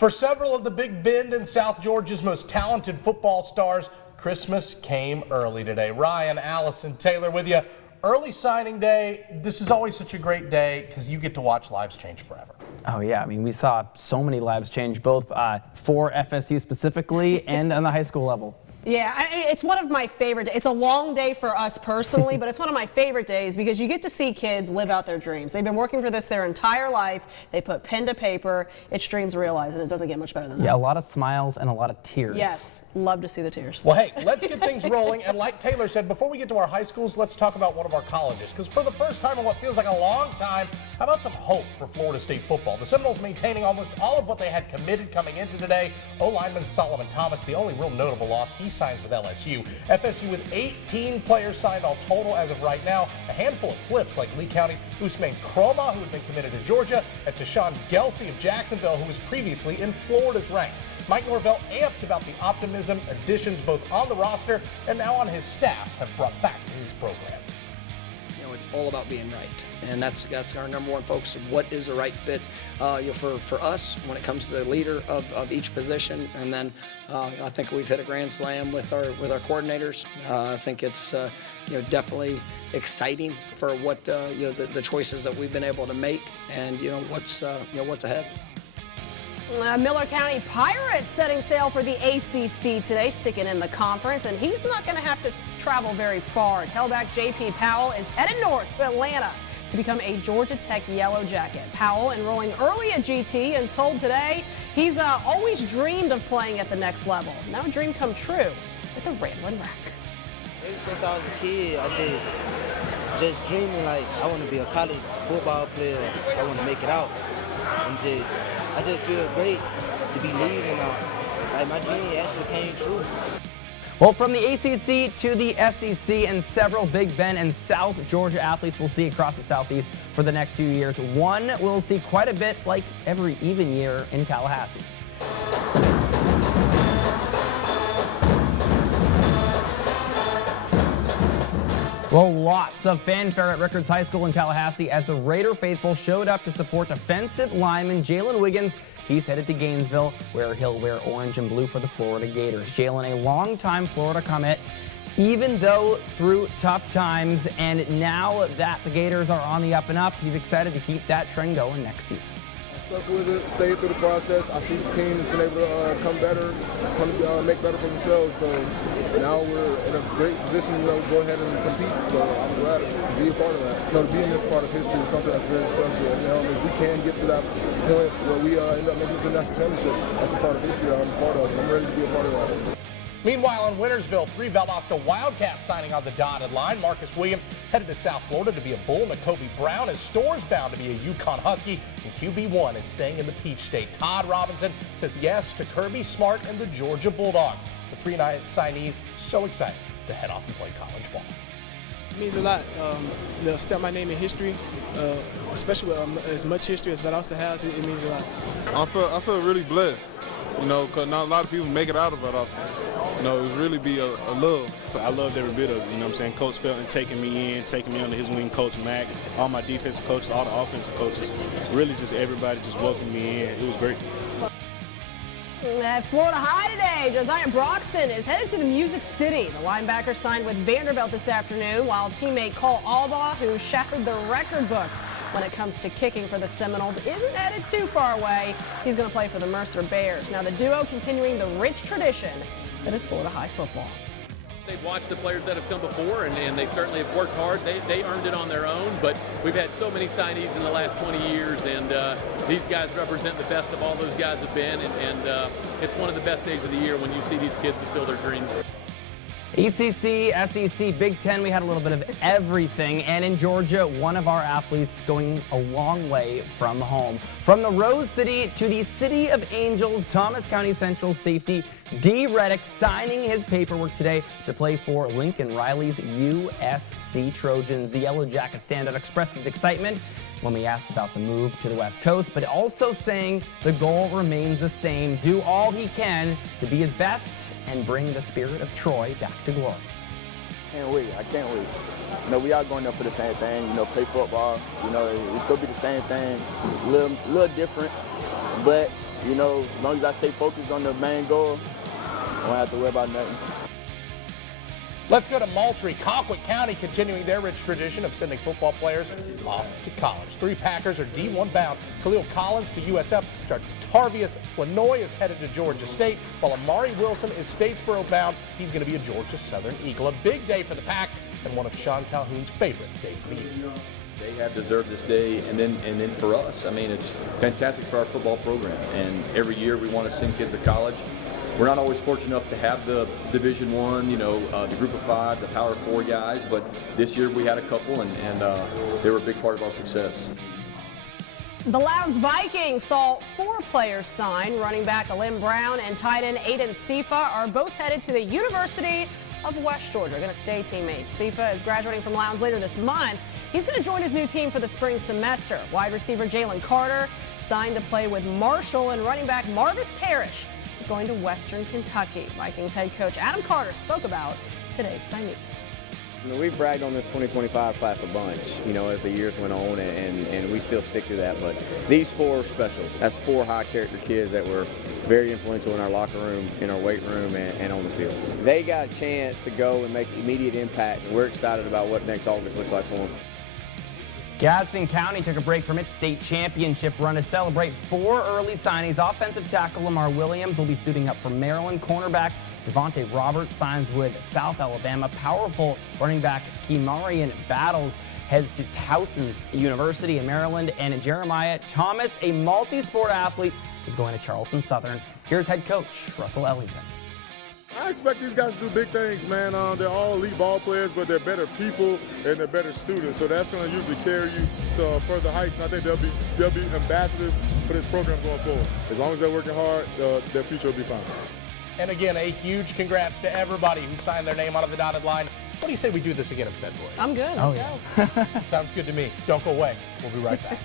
For several of the Big Bend and South Georgia's most talented football stars, Christmas came early today. Ryan, Alison, Taylor with you. Early signing day. This is always such a great day because you get to watch lives change forever. Oh, yeah. I mean, we saw so many lives change, both for FSU specifically and on the high school level. Yeah, it's one of my favorite. It's a long day for us personally, but it's one of my favorite days because you get to see kids live out their dreams. They've been working for this their entire life. They put pen to paper. It's dreams realized, and it doesn't get much better than that. Yeah, a lot of smiles and a lot of tears. Yes, love to see the tears. Well, hey, let's get things rolling. And like Taylor said, before we get to our high schools, let's talk about one of our colleges. Because for the first time in what feels like a long time, how about some hope for Florida State football? The Seminoles maintaining almost all of what they had committed coming into today. O-lineman Solomon Thomas, the only real notable loss, he signs with LSU. FSU with 18 players signed all total as of right now. A handful of flips like Lee County's Usman Kroma, who had been committed to Georgia, and Tashawn Gelsey of Jacksonville, who was previously in Florida's ranks. Mike Norvell amped about the optimism additions both on the roster and now on his staff have brought back to his program. You know, it's all about being right, and that's our number one focus of what is the right fit for us when it comes to the leader of each position. And then I think we've hit a grand slam with our coordinators. I think it's definitely exciting for what the choices that we've been able to make, and what's ahead. Miller County Pirates setting sail for the ACC today, sticking in the conference, and he's not going to have to travel very far. Tailback JP Powell is headed north to Atlanta to become a Georgia Tech Yellow Jacket. Powell enrolling early at GT and told today he's always dreamed of playing at the next level. Now a dream come true at the Ramblin' Rack. Ever since I was a kid, I just dreaming like I want to be a college football player. I want to make it out, and I just feel great to be leaving now. Like my dream actually came true. Well, from the ACC to the SEC, and several Big Bend and South Georgia athletes we'll see across the Southeast for the next few years. One we'll see quite a bit like every even year in Tallahassee. Well, lots of fanfare at Rickards High School in Tallahassee as the Raider faithful showed up to support defensive lineman Jalen Wiggins. He's headed to Gainesville, where he'll wear orange and blue for the Florida Gators. Jalen, a longtime Florida commit, even though through tough times, and now that the Gators are on the up and up, he's excited to keep that trend going next season. Stuck with it, stayed through the process. I see the team has been able to come better, make better for themselves. So now we're in a great position to go ahead and compete. So I'm glad to be a part of that. To be in this part of history is something that's very special. And if we can get to that point where we end up making it to the national championship, that's a part of history I'm a part of. I'm ready to be a part of that. Meanwhile, in Wintersville, 3 Valdosta Wildcats signing on the dotted line. Marcus Williams headed to South Florida to be a Bull. Nakobe Brown is Stores bound to be a Yukon Husky. And QB1 is staying in the Peach State. Todd Robinson says yes to Kirby Smart and the Georgia Bulldogs. The 3 signees so excited to head off and play college ball. It means a lot. To step my name in history, especially with as much history as Valdosta has, it means a lot. I feel really blessed, because not a lot of people make it out of Valdosta. It would really be a love. I loved every bit of it, Coach Felton taking me under his wing, Coach Mack, all my defensive coaches, all the offensive coaches, really just everybody just welcomed me in. It was great. At Florida High today, Josiah Broxton is headed to the Music City. The linebacker signed with Vanderbilt this afternoon, while teammate Cole Albaugh, who shattered the record books when it comes to kicking for the Seminoles, isn't headed too far away. He's going to play for the Mercer Bears. Now the duo continuing the rich tradition that is Florida High football. They've watched the players that have come before, and they certainly have worked hard. They earned it on their own, but we've had so many signees in the last 20 years, and these guys represent the best of all those guys have been, and it's one of the best days of the year when you see these kids fulfill their dreams. ACC, SEC, Big Ten, we had a little bit of everything. And in Georgia, one of our athletes going a long way from home. From the Rose City to the City of Angels, Thomas County Central safety D. Reddick signing his paperwork today to play for Lincoln Riley's USC Trojans. The Yellow Jacket standout expressed his excitement when we asked about the move to the West Coast, but also saying the goal remains the same: do all he can to be his best and bring the spirit of Troy back to glory. Can't wait. I can't wait. We are going there for the same thing, play football. It's going to be the same thing, a little different, but You know, as long as I stay focused on the main goal, I won't have to worry about nothing. Let's go to Moultrie. Colquitt County continuing their rich tradition of sending football players off to college. 3 Packers are D1 bound. Khalil Collins to USF. Tarvius Flanoy is headed to Georgia State, while Amari Wilson is Statesboro bound. He's going to be a Georgia Southern Eagle. A big day for the Pack and one of Sean Calhoun's favorite days of the year. They have deserved this day, and then for us, I mean, it's fantastic for our football program. And every year we want to send kids to college. We're not always fortunate enough to have the Division I, the Group of 5, the Power 4 guys, but this year we had a couple, and they were a big part of our success. The Lowndes Vikings saw 4 players sign. Running back Alim Brown and tight end Aiden Sifa are both headed to the University of West Georgia. Going to stay teammates. Sifa is graduating from Lowndes later this month. He's going to join his new team for the spring semester. Wide receiver Jalen Carter signed to play with Marshall, and running back Marvis Parrish is going to Western Kentucky. Vikings head coach Adam Carter spoke about today's signees. We've bragged on this 2025 class a bunch, as the years went on, and we still stick to that. But these 4 are special. That's 4 high-character kids that were very influential in our locker room, in our weight room, and on the field. They got a chance to go and make immediate impact. We're excited about what next August looks like for them. Gadsden County took a break from its state championship run to celebrate 4 early signings. Offensive tackle Lamar Williams will be suiting up for Maryland. Cornerback Devontae Roberts signs with South Alabama. Powerful running back Kimarian Battles heads to Towson's University in Maryland. And Jeremiah Thomas, a multi-sport athlete, is going to Charleston Southern. Here's head coach Russell Ellington. I expect these guys to do big things, man. They're all elite ball players, but they're better people and they're better students. So that's going to usually carry you to further heights. And I think they'll be ambassadors for this program going forward. As long as they're working hard, their future will be fine. And again, a huge congrats to everybody who signed their name on the dotted line. What do you say we do this again in February? I'm good. Let's go. Sounds good to me. Don't go away. We'll be right back.